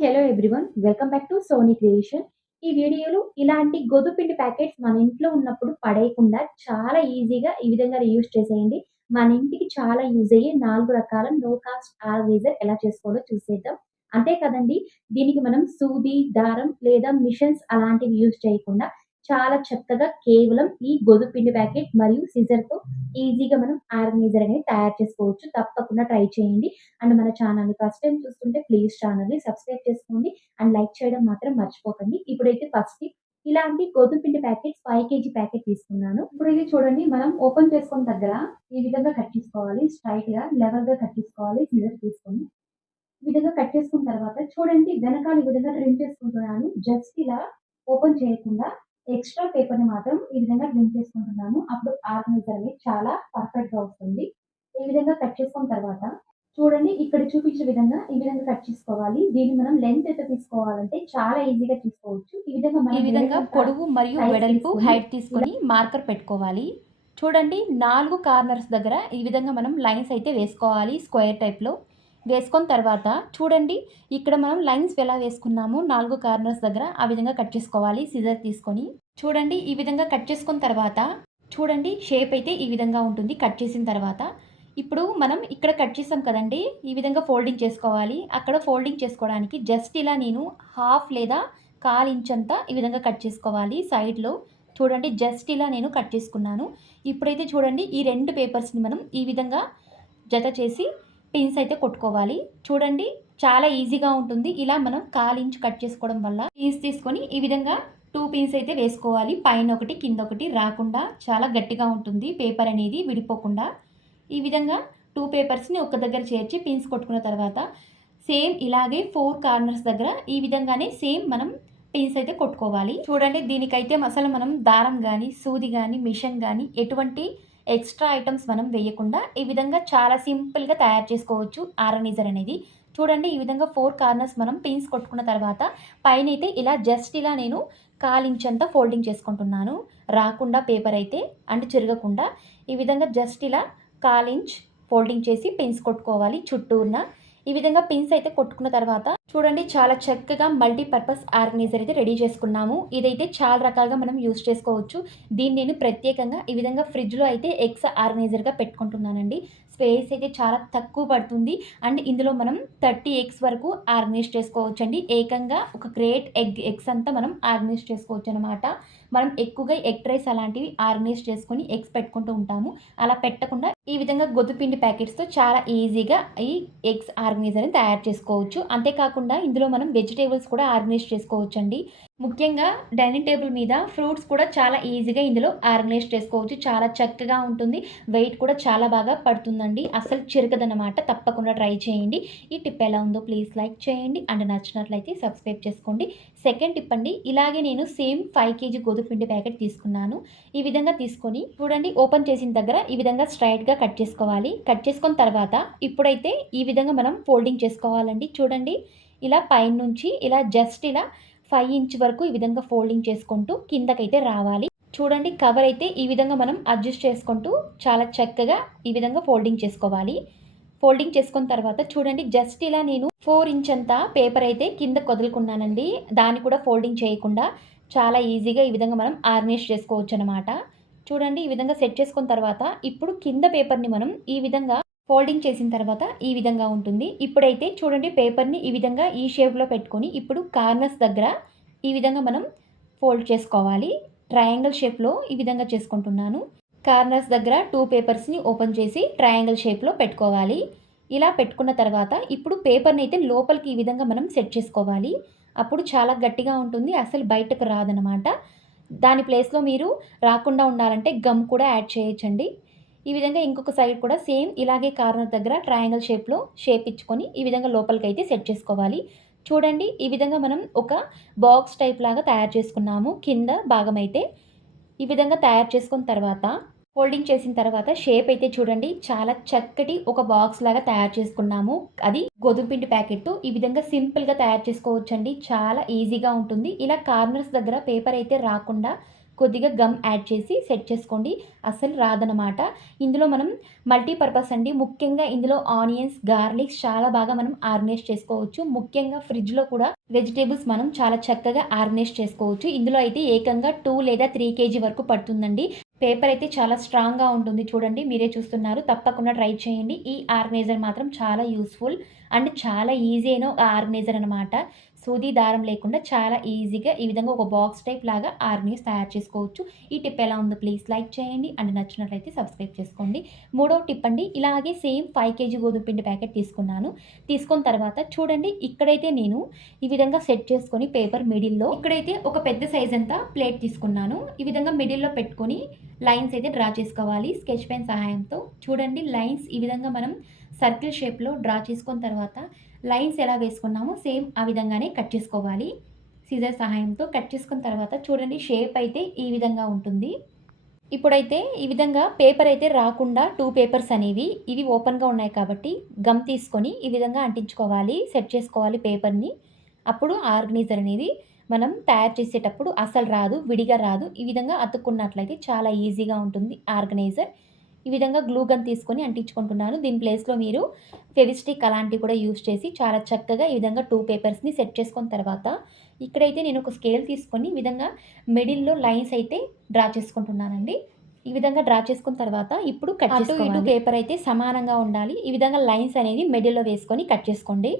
Hello everyone. Welcome back to Sony Creation. ఈ వీడియోలో ఇలాంటి గోధుమపిండి ప్యాకెట్స్ మన ఇంట్లో ఉన్నప్పుడు పడేయకుండా చాలా ఈజీగా ఈ విధంగా రీయూజ్ చేసేయండి. మన ఇంటికి చాలా యూజ్ అయ్యే 4 రకాల నో కాస్ట్ ఆర్గనైజర్ ఎలా చేసుకోవాలో చూసేద్దాం. అంతే కదండీ! దీనికి మనం సూది, దారం లేదా మిషన్స్ అలాంటివి యూజ్ చేయకుండా చాలా చక్కగా కేవలం ఈ గోధుమ పిండి ప్యాకెట్ మరియు సిజర్‌తో ఈజీగా మనం ఆర్గనైజర్ అనేది తయారు చేసుకోవచ్చు. తప్పకుండా ట్రై చేయండి. అండ్ మన ఛానల్‌ని ఫస్ట్ టైమ్ చూస్తుంటే ప్లీజ్ ఛానల్‌ని సబ్స్క్రైబ్ చేసుకోండి. అండ్ లైక్ చేయడం మాత్రం మర్చిపోకండి. ఇప్పుడైతే ఫస్ట్ ఇలాంటి గోధుమ పిండి ప్యాకెట్స్ 5 కేజీ ప్యాకెట్ తీసుకున్నాను. ఇప్పుడు ఇది చూడండి, మనం ఓపెన్ చేసుకున్న దగ్గర ఈ విధంగా కట్ చేసుకోవాలి. స్ట్రెయిట్‌గా లెవెల్‌గా కట్ చేసుకోవాలి సిజర్ తీసుకొని. ఈ విధంగా కట్ చేసుకున్న తర్వాత చూడండి, వెనకాల ఈ విధంగా ట్రిమ్ చేసుకుంటున్నాను. జస్ట్ ఇలా ఓపెన్ చేయకుండా ఎక్స్‌ట్రా పేపర్‌ని మాత్రం ఈ విధంగా ట్రిమ్ చేసుకుంటున్నాను. అప్పుడు ఆర్గనైజర్ అనేది చాలా పర్ఫెక్ట్‌గా వస్తుంది. ఈ విధంగా కట్ చేసుకున్న తర్వాత చూడండి, ఇక్కడ చూపించిన విధంగా ఈ విధంగా కట్ చేసుకోవాలి. దీన్ని మనం లెంత్ ఎంత తీసుకోవాలంటే చాలా ఈజీగా తీసుకోవచ్చు. ఈ విధంగా ఈ మనం విధంగా వేడెంత పొడవు మరియు సైజ్ వెడల్పు తీసుకొని హైట్ ఇలా తీసుకొని మార్కర్ పెట్టుకోవాలి. చూడండి, 4 కార్నర్స్ దగ్గర ఈ విధంగా మనం లైన్స్ అయితే వేసుకోవాలి స్క్వేర్ టైప్‌లో. వేసుకున్న తర్వాత చూడండి, ఇక్కడ మనం లైన్స్ ఎలా వేసుకున్నామో 4 కార్నర్స్ దగ్గర ఆ విధంగా కట్ చేసుకోవాలి సిజర్ తీసుకొని. చూడండి, ఈ విధంగా కట్ చేసుకున్న తర్వాత చూడండి, షేప్ అయితే ఈ విధంగా ఉంటుంది కట్ చేసిన తర్వాత. ఇప్పుడు మనం ఇక్కడ కట్ చేసాం కదండీ! ఈ విధంగా ఫోల్డింగ్ చేసుకోవాలి. అక్కడ ఫోల్డింగ్ చేసుకోవడానికి జస్ట్ ఇలా నేను హాఫ్ లేదా కాల్ ఇంచ్ అంతా ఈ విధంగా కట్ చేసుకోవాలి సైడ్‌లో. చూడండి, జస్ట్ ఇలా నేను కట్ చేసుకున్నాను. ఇప్పుడైతే చూడండి, ఈ 2 పేపర్స్‌ని మనం ఈ విధంగా జత చేసి పిన్స్ అయితే కొట్టుకోవాలి. చూడండి, చాలా ఈజీగా ఉంటుంది. ఇలా మనం కాల్ ఇంచ్ కట్ చేసుకోవడం వల్ల పిన్స్ తీసుకొని ఈ విధంగా 2 పిన్స్ అయితే వేసుకోవాలి. పైనొకటి, కిందొకటి రాకుండా చాలా గట్టిగా ఉంటుంది పేపర్ అనేది విడిపోకుండా. ఈ విధంగా 2 పేపర్స్‌ని ఒక దగ్గర చేర్చి పిన్స్ కొట్టుకున్న తర్వాత సేమ్ ఇలాగే 4 కార్నర్స్ దగ్గర ఈ విధంగానే సేమ్ మనం పిన్స్ అయితే కొట్టుకోవాలి. చూడండి, దీనికైతే అసలు మనం దారం గానీ, సూది గానీ, మిషన్ గానీ ఎటువంటి ఎక్స్‌ట్రా ఐటెమ్స్ మనం వేయకుండా ఈ విధంగా చాలా సింపుల్‌గా తయారు చేసుకోవచ్చు ఆర్గనైజర్ అనేది. చూడండి, ఈ విధంగా 4 కార్నర్స్ మనం పిన్స్ కొట్టుకున్న తర్వాత పైనైతే ఇలా జస్ట్ ఇలా నేను కాలించ్ అంతా ఫోల్డింగ్ చేసుకుంటున్నాను. రాకుండా పేపర్ అయితే అండ్ చిరగకుండా ఈ విధంగా జస్ట్ ఇలా కాలించ్ ఫోల్డింగ్ చేసి పిన్స్ కొట్టుకోవాలి చుట్టూన. ఈ విధంగా పిన్స్ అయితే కొట్టుకున్న తర్వాత చూడండి, చాలా చక్కగా మల్టీపర్పస్ ఆర్గనైజర్ అయితే రెడీ చేసుకున్నాము. ఇదైతే చాలా రకాలుగా మనం యూజ్ చేసుకోవచ్చు. దీన్ని నేను ప్రత్యేకంగా ఈ విధంగా ఫ్రిడ్జ్‌లో అయితే ఎగ్స్ ఆర్గనైజర్‌గా పెట్టుకుంటున్నానండి. స్పేస్ అయితే చాలా తక్కువ పడుతుంది. అండ్ ఇందులో మనం 30 ఎగ్స్ వరకు ఆర్గనైజ్ చేసుకోవచ్చండి. ఏకంగా ఒక గ్రేట్ ఎగ్స్ అంతా మనం ఆర్గనైజ్ చేసుకోవచ్చనమాట. మనం ఎక్కువగా ఎగ్ ట్రేస్ అలాంటివి ఆర్గనైజ్ చేసుకొని ఎగ్స్ పెట్టుకుంటూ ఉంటాము. అలా పెట్టకుండా ఈ విధంగా గొద్దుపిండి ప్యాకెట్స్‌తో చాలా ఈజీగా ఈ ఎగ్స్ ఆర్గనైజర్‌ని తయారు చేసుకోవచ్చు. అంతేకాకుండా ఇందులో మనం వెజిటబుల్స్ కూడా ఆర్గనైజ్ చేసుకోవచ్చండి. ముఖ్యంగా డైనింగ్ టేబుల్ మీద ఫ్రూట్స్ కూడా చాలా ఈజీగా ఇందులో ఆర్గనైజ్ చేసుకోవచ్చు. చాలా చక్కగా ఉంటుంది. వెయిట్ కూడా చాలా బాగా పడుతుందండి. అస్సలు చిరగదనమాట. తప్పకుండా ట్రై చేయండి. ఈ టిప్ ఎలా ఉందో ప్లీజ్ లైక్ చేయండి. అండ్ నచ్చినట్లయితే సబ్స్క్రైబ్ చేసుకోండి. సెకండ్ టిప్ అండి, ఇలాగే నేను సేమ్ 5 కేజీ గోధుమ పిండి ప్యాకెట్ తీసుకున్నాను. ఈ విధంగా తీసుకొని చూడండి, ఓపెన్ చేసిన దగ్గర ఈ విధంగా స్ట్రెయిట్‌గా కట్ చేసుకోవాలి. కట్ చేసుకున్న తర్వాత ఇప్పుడైతే ఈ విధంగా మనం ఫోల్డింగ్ చేసుకోవాలండి. చూడండి, ఇలా పైనుంచి ఇలా జస్ట్ ఇలా 5 ఇంచ్ వరకు ఈ విధంగా ఫోల్డింగ్ చేసుకుంటూ కిందకైతే రావాలి. చూడండి, కవర్ అయితే ఈ విధంగా మనం అడ్జస్ట్ చేసుకుంటూ చాలా చక్కగా ఈ విధంగా ఫోల్డింగ్ చేసుకోవాలి. ఫోల్డింగ్ చేసుకున్న తర్వాత చూడండి, జస్ట్ ఇలా నేను 4 ఇంచ్ అంతా పేపర్ అయితే కిందకి వదులుకున్నానండి. దాన్ని కూడా ఫోల్డింగ్ చేయకుండా చాలా ఈజీగా ఈ విధంగా మనం ఆర్గనైజ్ చేసుకోవచ్చనమాట. చూడండి, ఈ విధంగా సెట్ చేసుకున్న తర్వాత ఇప్పుడు కింద పేపర్‌ని మనం ఈ విధంగా ఫోల్డింగ్ చేసిన తర్వాత ఈ విధంగా ఉంటుంది. ఇప్పుడైతే చూడండి, పేపర్‌ని ఈ విధంగా ఈ షేప్‌లో పెట్టుకొని ఇప్పుడు కార్నర్స్ దగ్గర ఈ విధంగా మనం ఫోల్డ్ చేసుకోవాలి. ట్రయాంగిల్ షేప్‌లో ఈ విధంగా చేసుకుంటున్నాను. కార్నర్స్ దగ్గర 2 పేపర్స్‌ని ఓపెన్ చేసి ట్రయాంగిల్ షేప్‌లో పెట్టుకోవాలి. ఇలా పెట్టుకున్న తర్వాత ఇప్పుడు పేపర్‌ని అయితే లోపలికి ఈ విధంగా మనం సెట్ చేసుకోవాలి. అప్పుడు చాలా గట్టిగా ఉంటుంది. అసలు బయటకు రాదనమాట. దాని ప్లేస్‌లో మీరు రాకుండా ఉండాలంటే గమ్ కూడా యాడ్ చేయొచ్చండి. ఈ విధంగా ఇంకొక సైడ్ కూడా సేమ్ ఇలాగే కార్నర్ దగ్గర ట్రయాంగిల్ షేప్‌లో షేప్ ఇచ్చుకొని ఈ విధంగా లోపలికైతే సెట్ చేసుకోవాలి. చూడండి, ఈ విధంగా మనం ఒక బాక్స్ టైప్ లాగా తయారు చేసుకున్నాము కింద భాగమైతే. ఈ విధంగా తయారు చేసుకున్న తర్వాత ఫోల్డింగ్ చేసిన తర్వాత షేప్ అయితే చూడండి, చాలా చక్కటి ఒక బాక్స్ లాగా తయారు చేసుకున్నాము. అది గోధుమ పిండి ప్యాకెట్టు. ఈ విధంగా సింపుల్‌గా తయారు చేసుకోవచ్చండి. చాలా ఈజీగా ఉంటుంది. ఇలా కార్నర్స్ దగ్గర పేపర్ అయితే రాకుండా కొద్దిగా గమ్ యాడ్ చేసి సెట్ చేసుకోండి. అస్సలు రాదనమాట. ఇందులో మనం మల్టీపర్పస్ అండి. ముఖ్యంగా ఇందులో ఆనియన్స్, గార్లిక్స్ చాలా బాగా మనం ఆర్గనైజ్ చేసుకోవచ్చు. ముఖ్యంగా ఫ్రిడ్జ్‌లో కూడా వెజిటబుల్స్ మనం చాలా చక్కగా ఆర్గనైజ్ చేసుకోవచ్చు. ఇందులో అయితే ఏకంగా 2 లేదా 3 కేజీ వరకు పడుతుందండి. పేపర్ అయితే చాలా స్ట్రాంగ్‌గా ఉంటుంది చూడండి. మీరే చూస్తున్నారు. తప్పకుండా ట్రై చేయండి. ఈ ఆర్గనైజర్ మాత్రం చాలా యూజ్‌ఫుల్ అండ్ చాలా ఈజీ అయిన ఆర్గనైజర్ అనమాట. సూది, దారం లేకుండా చాలా ఈజీగా ఈ విధంగా ఒక బాక్స్ టైప్ లాగా ఆర్గనైజ్ తయారు చేసుకోవచ్చు. ఈ టిప్ ఎలా ఉందో ప్లీజ్ లైక్ చేయండి అండ్ నచ్చినట్లయితే సబ్స్క్రైబ్ చేసుకోండి. మూడో టిప్ అండి. ఇలాగే సేమ్ 5 కేజీ గోధుమ పిండి ప్యాకెట్ తీసుకున్నాను. తీసుకున్న తర్వాత చూడండి ఇక్కడైతే నేను ఈ విధంగా సెట్ చేసుకొని పేపర్ మిడిల్‌లో ఇక్కడైతే ఒక పెద్ద సైజ్ అంతా ప్లేట్ తీసుకున్నాను. ఈ విధంగా మిడిల్‌లో పెట్టుకొని లైన్స్ అయితే డ్రా చేసుకోవాలి స్కెచ్ పెన్ సహాయంతో. చూడండి లైన్స్ ఈ విధంగా మనం సర్కిల్ షేప్‌లో డ్రా చేసుకున్న తర్వాత లైన్స్ ఎలా వేసుకున్నామో సేమ్ ఆ విధంగానే కట్ చేసుకోవాలి. సిజర్ సహాయంతో కట్ చేసుకున్న తర్వాత చూడండి షేప్ అయితే ఈ విధంగా ఉంటుంది. ఇప్పుడైతే ఈ విధంగా పేపర్ అయితే రాకుండా 2 పేపర్స్ అనేవి ఇవి ఓపెన్‌గా ఉన్నాయి కాబట్టి గమ్ తీసుకొని ఈ విధంగా అంటించుకోవాలి. సెట్ చేసుకోవాలి పేపర్‌ని. అప్పుడు ఆర్గనైజర్ అనేది మనం తయారు చేసేటప్పుడు అస్సలు రాదు. విడిగా రాదు. ఈ విధంగా అతుక్కున్నట్లయితే చాలా ఈజీగా ఉంటుంది ఆర్గనైజర్. ఈ విధంగా గ్లూ గన్ తీసుకొని అంటించుకుంటున్నాను. దీని ప్లేస్‌లో మీరు ఫెవిస్టిక్ అలాంటివి కూడా యూజ్ చేసి చాలా చక్కగా ఈ విధంగా 2 పేపర్స్‌ని సెట్ చేసుకున్న తర్వాత ఇక్కడైతే నేను ఒక స్కేల్ తీసుకొని ఈ విధంగా మిడిల్‌లో లైన్స్ అయితే డ్రా చేసుకుంటున్నానండి. ఈ విధంగా డ్రా చేసుకున్న తర్వాత ఇప్పుడు కట్ చేసుకోవాలి. అటు ఇటు పేపర్ అయితే సమానంగా ఉండాలి. ఈ విధంగా లైన్స్ అనేవి మిడిల్‌లో వేసుకొని కట్ చేసుకోండి.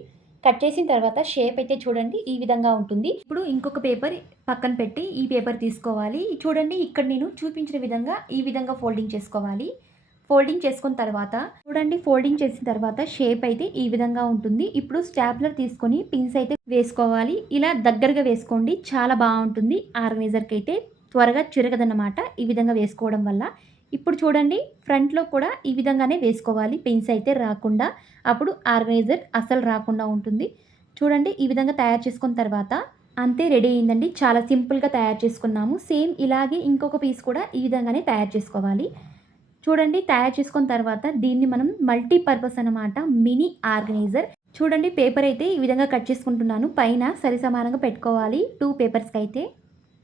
కట్ చేసిన తర్వాత షేప్ అయితే చూడండి ఈ విధంగా ఉంటుంది. ఇప్పుడు ఇంకొక పేపర్ పక్కన పెట్టి ఈ పేపర్ తీసుకోవాలి. చూడండి ఇక్కడ నేను చూపించిన విధంగా ఈ విధంగా ఫోల్డింగ్ చేసుకోవాలి. ఫోల్డింగ్ చేసుకున్న తర్వాత చూడండి ఫోల్డింగ్ చేసిన తర్వాత షేప్ అయితే ఈ విధంగా ఉంటుంది. ఇప్పుడు స్టాప్లర్ తీసుకొని పిన్స్ అయితే వేసుకోవాలి. ఇలా దగ్గరగా వేసుకోండి. చాలా బాగుంటుంది. ఆర్గనైజర్కి అయితే త్వరగా చిరగదన్నమాట ఈ విధంగా వేసుకోవడం వల్ల. ఇప్పుడు చూడండి ఫ్రంట్‌లో కూడా ఈ విధంగానే వేసుకోవాలి. పిన్స్ అయితే రాకుండా. అప్పుడు ఆర్గనైజర్ అస్సలు రాకుండా ఉంటుంది. చూడండి ఈ విధంగా తయారు చేసుకున్న తర్వాత అంతే రెడీ అయిందండి. చాలా సింపుల్‌గా తయారు చేసుకున్నాము. సేమ్ ఇలాగే ఇంకొక పీస్ కూడా ఈ విధంగానే తయారు చేసుకోవాలి. చూడండి తయారు చేసుకున్న తర్వాత దీన్ని మనం మల్టీపర్పస్ అనమాట. Mini organiser. చూడండి పేపర్ అయితే ఈ విధంగా కట్ చేసుకుంటున్నాను. పైన సరిసమానంగా పెట్టుకోవాలి 2 పేపర్స్‌కైతే.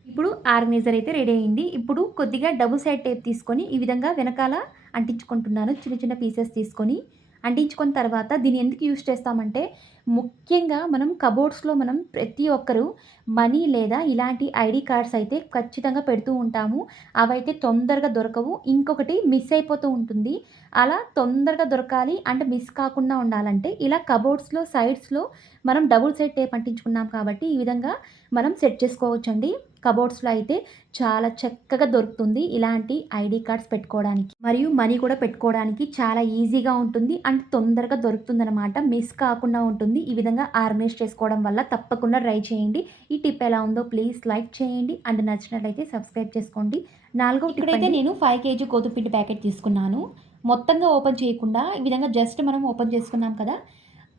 ఇప్పుడు ఆర్గనైజర్ అయితే రెడీ అయింది. ఇప్పుడు కొద్దిగా డబుల్ సైడ్ టేప్ తీసుకొని ఈ విధంగా వెనకాల అంటించుకుంటున్నాను. చిన్న చిన్న పీసెస్ తీసుకొని అంటించుకున్న తర్వాత దీన్ని ఎందుకు యూజ్ చేస్తామంటే ముఖ్యంగా మనం కబోర్డ్స్‌లో మనం ప్రతి ఒక్కరు మనీ లేదా ఇలాంటి ఐడీ కార్డ్స్ అయితే ఖచ్చితంగా పెడుతూ ఉంటాము. అవైతే తొందరగా దొరకవు. ఇంకొకటి మిస్ అయిపోతూ ఉంటుంది. అలా తొందరగా దొరకాలి అంటే మిస్ కాకుండా ఉండాలంటే ఇలా కబోర్డ్స్‌లో సైడ్స్‌లో మనం డబుల్ సైడ్ టేప్ అంటించుకున్నాం కాబట్టి ఈ విధంగా మనం సెట్ చేసుకోవచ్చండి. కబోర్డ్స్‌లో అయితే చాలా చక్కగా దొరుకుతుంది. ఇలాంటి ఐడీ కార్డ్స్ పెట్టుకోవడానికి మరియు మనీ కూడా పెట్టుకోవడానికి చాలా ఈజీగా ఉంటుంది. అండ్ తొందరగా దొరుకుతుందనమాట. మిస్ కాకుండా ఉంటుంది. ఈ విధంగా ఆర్గనైజ్ చేసుకోవడం వల్ల తప్పకుండా ట్రై చేయండి. ఈ టిప్ ఎలా ఉందో ప్లీజ్ లైక్ చేయండి అండ్ నచ్చినట్లయితే సబ్స్క్రైబ్ చేసుకోండి. నాలుగో టిప్ ఇక్కడైతే అండి. నేను 5 కేజీ గోధుమ పిండి ప్యాకెట్ తీసుకున్నాను. మొత్తంగా ఓపెన్ చేయకుండా ఈ విధంగా జస్ట్ మనం ఓపెన్ చేసుకున్నాం కదా!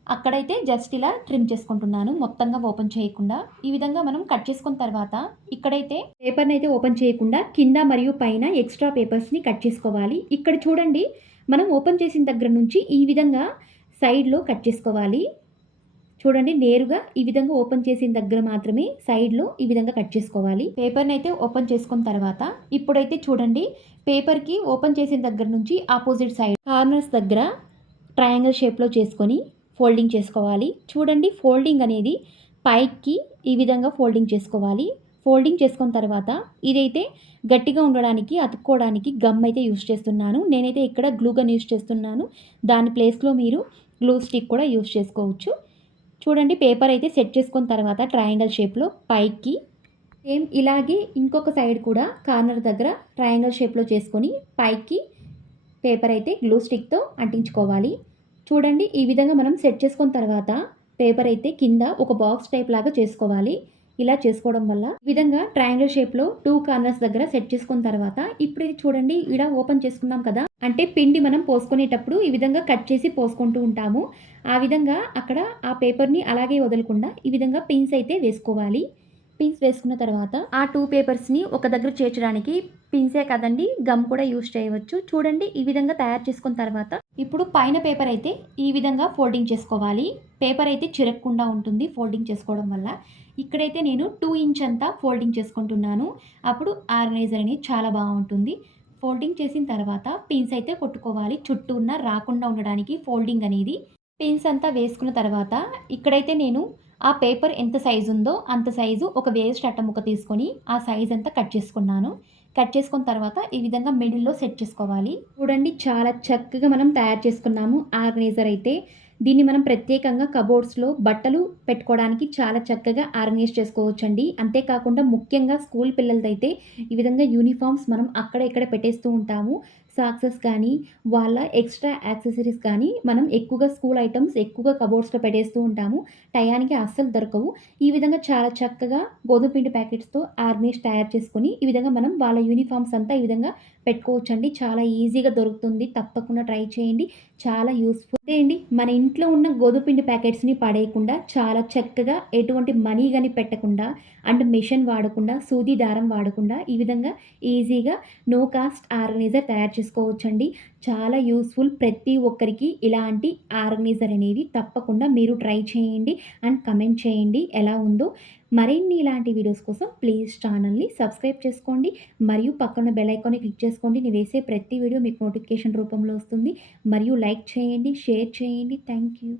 అక్కడైతే జస్ట్ ఇలా ట్రిమ్ చేసుకుంటున్నాను. మొత్తంగా ఓపెన్ చేయకుండా. ఈ విధంగా మనం కట్ చేసుకున్న తర్వాత ఇక్కడైతే పేపర్‌నైతే ఓపెన్ చేయకుండా కింద మరియు పైన ఎక్స్‌ట్రా పేపర్స్‌ని కట్ చేసుకోవాలి. ఇక్కడ చూడండి మనం ఓపెన్ చేసిన దగ్గర నుంచి ఈ విధంగా సైడ్‌లో కట్ చేసుకోవాలి. చూడండి నేరుగా ఈ విధంగా ఓపెన్ చేసిన దగ్గర మాత్రమే సైడ్‌లో ఈ విధంగా కట్ చేసుకోవాలి. పేపర్‌నైతే ఓపెన్ చేసుకున్న తర్వాత ఇప్పుడైతే చూడండి పేపర్‌కి ఓపెన్ చేసిన దగ్గర నుంచి ఆపోజిట్ సైడ్ కార్నర్స్ దగ్గర ట్రయాంగిల్ షేప్‌లో చేసుకొని ఫోల్డింగ్ చేసుకోవాలి. చూడండి ఫోల్డింగ్ అనేది పైకి ఈ విధంగా ఫోల్డింగ్ చేసుకోవాలి. ఫోల్డింగ్ చేసుకున్న తర్వాత ఇదైతే గట్టిగా ఉండడానికి అతుక్కోవడానికి గమ్ అయితే యూజ్ చేస్తున్నాను. నేనైతే ఇక్కడ గ్లూ గన్ యూజ్ చేస్తున్నాను. దాని ప్లేస్‌లో మీరు గ్లూ స్టిక్ కూడా యూజ్ చేసుకోవచ్చు. చూడండి పేపర్ అయితే సెట్ చేసుకున్న తర్వాత ట్రయాంగిల్ షేప్‌లో పైకి సేమ్ ఇలాగే ఇంకొక సైడ్ కూడా కార్నర్ దగ్గర ట్రయాంగిల్ షేప్‌లో చేసుకొని పైకి పేపర్ అయితే గ్లూ స్టిక్‌తో అంటించుకోవాలి. చూడండి ఈ విధంగా మనం సెట్ చేసుకున్న తర్వాత పేపర్ అయితే కింద ఒక బాక్స్ టైప్ లాగా చేసుకోవాలి. ఇలా చేసుకోవడం వల్ల ఈ విధంగా ట్రయాంగిల్ షేప్‌లో 2 కార్నర్స్ దగ్గర సెట్ చేసుకున్న తర్వాత ఇప్పుడు ఇది చూడండి ఇలా ఓపెన్ చేసుకున్నాం కదా! అంటే పిండి మనం పోసుకునేటప్పుడు ఈ విధంగా కట్ చేసి పోసుకుంటూ ఉంటాము. ఆ విధంగా అక్కడ ఆ పేపర్‌ని అలాగే వదలకుండా ఈ విధంగా పిన్స్ అయితే వేసుకోవాలి. పిన్స్ వేసుకున్న తర్వాత ఆ 2 పేపర్స్‌ని ఒక దగ్గర చేర్చడానికి పిన్సే కదండీ! గమ్ కూడా యూజ్ చేయవచ్చు. చూడండి ఈ విధంగా తయారు చేసుకున్న తర్వాత ఇప్పుడు పైన పేపర్ అయితే ఈ విధంగా ఫోల్డింగ్ చేసుకోవాలి. పేపర్ అయితే చిరగకుండా ఉంటుంది ఫోల్డింగ్ చేసుకోవడం వల్ల. ఇక్కడైతే నేను 2 ఇంచ్ అంతా ఫోల్డింగ్ చేసుకుంటున్నాను. అప్పుడు ఆర్గనైజర్ అనేది చాలా బావుంటుంది. ఫోల్డింగ్ చేసిన తర్వాత పిన్స్ అయితే కొట్టుకోవాలి. చుట్టూన రాకుండా ఉండడానికి ఫోల్డింగ్ అనేది. పిన్స్ అంతా వేసుకున్న తర్వాత ఇక్కడైతే నేను ఆ పేపర్ ఎంత సైజు ఉందో అంత సైజు ఒక వేస్ట్ అట్ట ముక్క తీసుకొని ఆ సైజ్ అంతా కట్ చేసుకున్నాను. కట్ చేసుకున్న తర్వాత ఈ విధంగా మిడిల్‌లో సెట్ చేసుకోవాలి. చూడండి చాలా చక్కగా మనం తయారు చేసుకున్నాము ఆర్గనైజర్ అయితే. దీన్ని మనం ప్రత్యేకంగా కబోర్డ్స్‌లో బట్టలు పెట్టుకోవడానికి చాలా చక్కగా ఆర్గనైజ్ చేసుకోవచ్చండి. అంతే కాకుండా ముఖ్యంగా స్కూల్ పిల్లలదైతే ఈ విధంగా యూనిఫార్మ్స్ మనం అక్కడ ఇక్కడ పెట్టేస్తూ ఉంటాము. సాక్సెస్ కానీ, వాళ్ళ ఎక్స్‌ట్రా యాక్సెసరీస్ కానీ మనం ఎక్కువగా స్కూల్ ఐటెమ్స్ ఎక్కువగా కబోర్డ్స్‌లో పెట్టేస్తూ ఉంటాము. టయానికి అస్సలు దొరకవు. ఈ విధంగా చాలా చక్కగా గోధుమ పిండి ప్యాకెట్స్‌తో ఆర్గనైజ్ తయారు చేసుకొని, ఈ విధంగా మనం వాళ్ళ యూనిఫార్మ్స్ అంతా ఈ విధంగా పెట్టుకోవచ్చండి. చాలా ఈజీగా దొరుకుతుంది. తప్పకుండా ట్రై చేయండి. చాలా యూజ్‌ఫుల్. అదే అండి మన ఇంట్లో ఉన్న గోధుమ పిండి ప్యాకెట్స్‌ని పడేయకుండా చాలా చక్కగా ఎటువంటి మనీ గాని పెట్టకుండా అండ్ మిషన్ వాడకుండా, సూది దారం వాడకుండా ఈ విధంగా ఈజీగా నో కాస్ట్ ఆర్గనైజర్ తయారు చేసుకోవచ్చండి. చాలా యూజ్‌ఫుల్. ప్రతి ఒక్కరికి ఇలాంటి ఆర్గనైజర్ అనేవి తప్పకుండా మీరు ట్రై చేయండి అండ్ కమెంట్ చేయండి ఎలా ఉందో. మరిన్ని ఇలాంటి వీడియోస్ కోసం ప్లీజ్ ఛానల్‌ని సబ్స్క్రైబ్ చేసుకోండి. మరియు పక్కన బెల్ ఐకాన్‌ని క్లిక్ చేసుకోండి. నేను వేసే ప్రతి వీడియో మీకు నోటిఫికేషన్ రూపంలో వస్తుంది. మరియు లైక్ చేయండి, షేర్ చేయండి. Thank you.